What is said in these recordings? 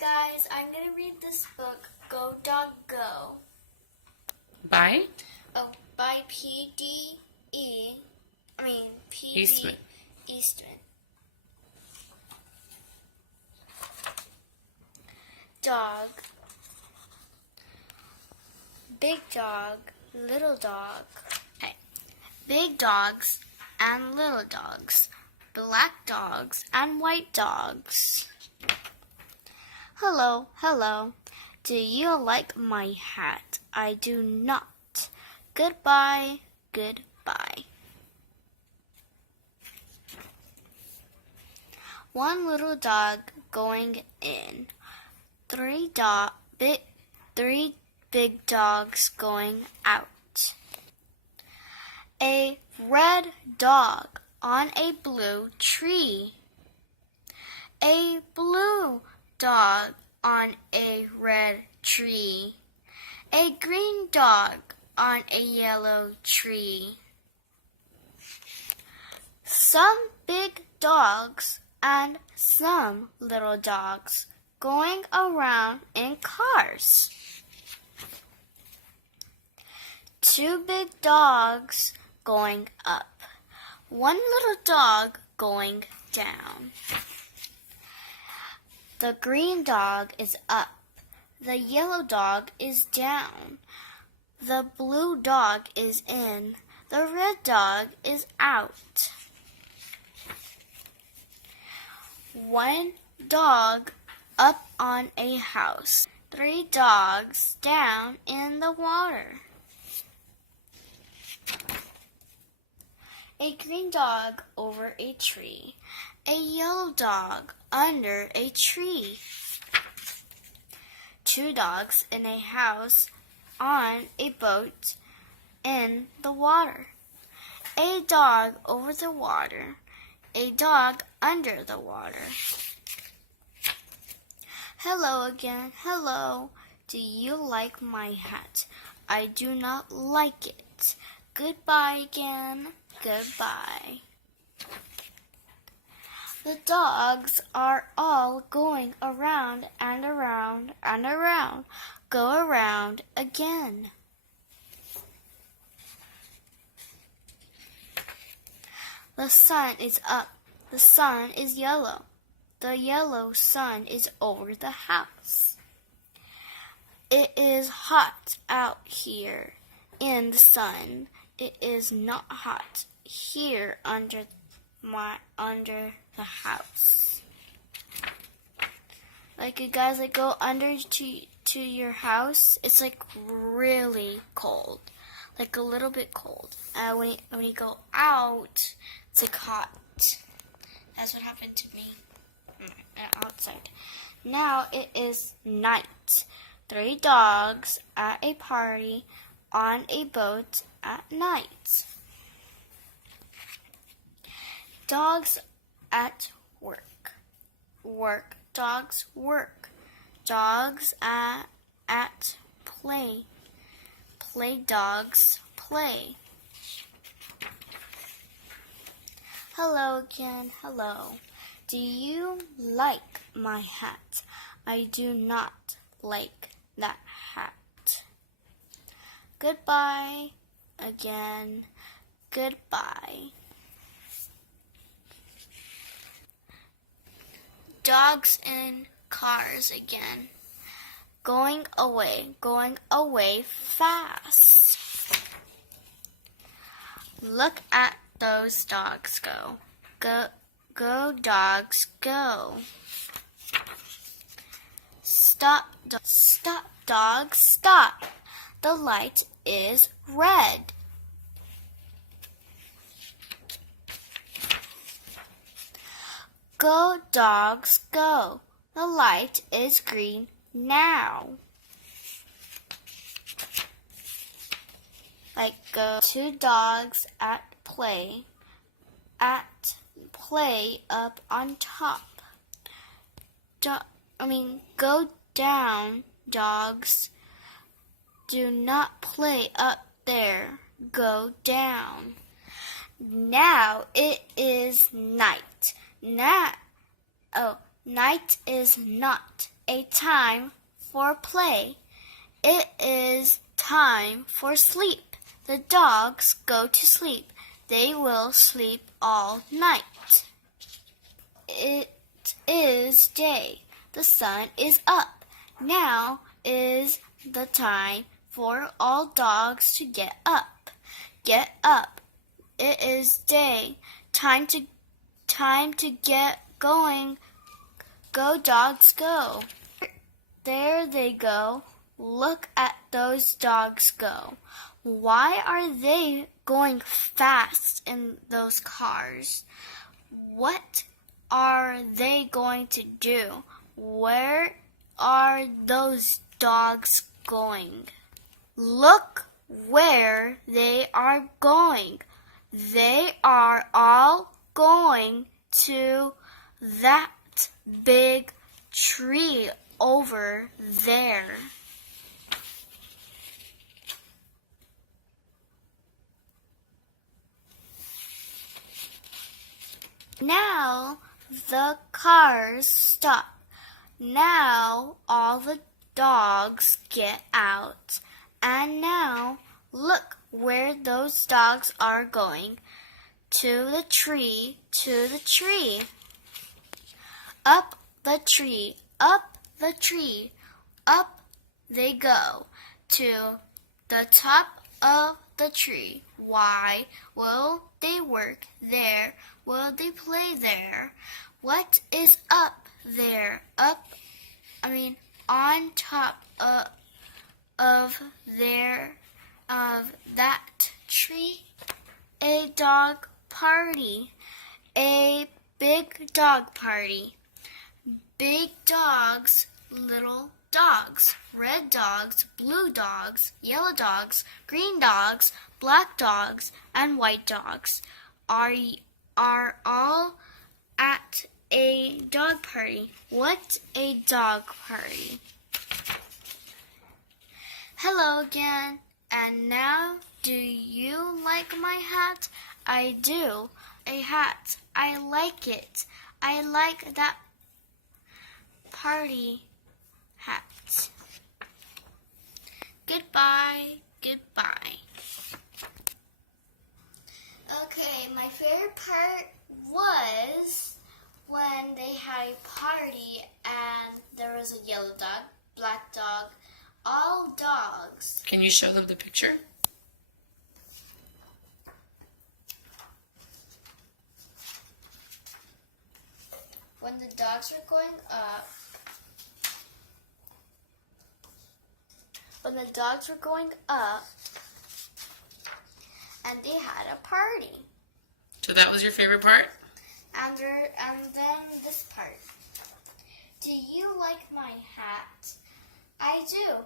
guys, I'm going to read this book, Go Dog Go. By? By P.D. Eastman. Eastman. Dog. Big dog, little dog. Okay. Big dogs and little dogs. Black dogs and white dogs. Hello, hello. Do you like my hat? I do not. Goodbye, goodbye. One little dog going in. Three big dogs going out. A red dog on a blue tree. A blue dog on a red tree. A green dog on a yellow tree. Some big dogs and some little dogs going around in cars. Two big dogs going up. One little dog going down. The green dog is up. The yellow dog is down. The blue dog is in. The red dog is out. One dog up on a house. Three dogs down in the water. A green dog over a tree. A yellow dog under a tree. Two dogs in a house on a boat in the water. A dog over the water. A dog under the water. Hello again, hello. Do you like my hat? I do not like it. Goodbye again, goodbye. The dogs are all going around and around and around. Go around again. The sun is up. The sun is yellow. The yellow sun is over the house. It is hot out here in the sun. It is not hot here under the house. Like you guys go under to your house, it's like really cold, like a little bit cold. When you go out, it's like hot. That's what happened to me outside. Now it is night. Three dogs at a party on a boat at night. Dogs at work. Work. Dogs work. Dogs at play. Play dogs play. Hello again, hello. Do you like my hat? I do not like that hat. Goodbye again, goodbye. Dogs in cars again. Going away fast. Look at those dogs go. Go dogs go. Stop dogs stop. The light is red. Go dogs go. The light is green now. Like go. Two dogs at play up on top. Go down, dogs. Do not play up there. Go down. Now it is night. Night is not a time for play. It is time for sleep. The dogs go to sleep. They will sleep all night. It is day. The sun is up. Now is the time for all dogs to get up. Get up. It is day. Time to get going. Go, dogs, go. There they go. Look at those dogs go. Why are they going fast in those cars? What are they going to do? Where are those dogs going? Look where they are going. They are all going to that big tree over there. Now the cars stop. Now all the dogs get out. And now look where those dogs are going. To the tree, to the tree. Up the tree, up the tree. Up they go to the top of the tree. Why will they work there? Will they play there? What is up there? On top of that tree? A dog party. A big dog party. Big dogs, little dogs, red dogs, blue dogs, yellow dogs, green dogs, black dogs, and white dogs are all at a dog party. What's a dog party? Hello again. And now, do you like my hat? I do. A hat. I like it. I like that party hat. Goodbye. Goodbye. Okay, my favorite part was when they had a party and there was a yellow dog, black dog, all dogs. Can you show them the picture? When the dogs were going up, and they had a party. So that was your favorite part? And then this part. Do you like my hat? I do.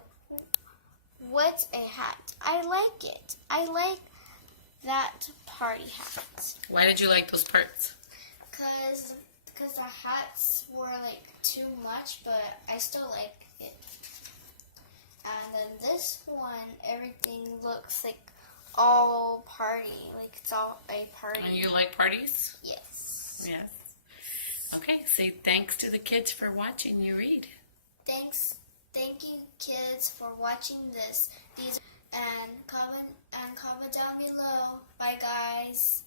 What's a hat? I like it. I like that party hat. Why did you like those parts? Because the hats were like too much, but I still like it. And then this one, everything looks like all party, like it's all a party. And you like parties? Yes. Yes. Okay, say thanks to the kids for watching you read. Thank you kids for watching this. And comment down below. Bye guys.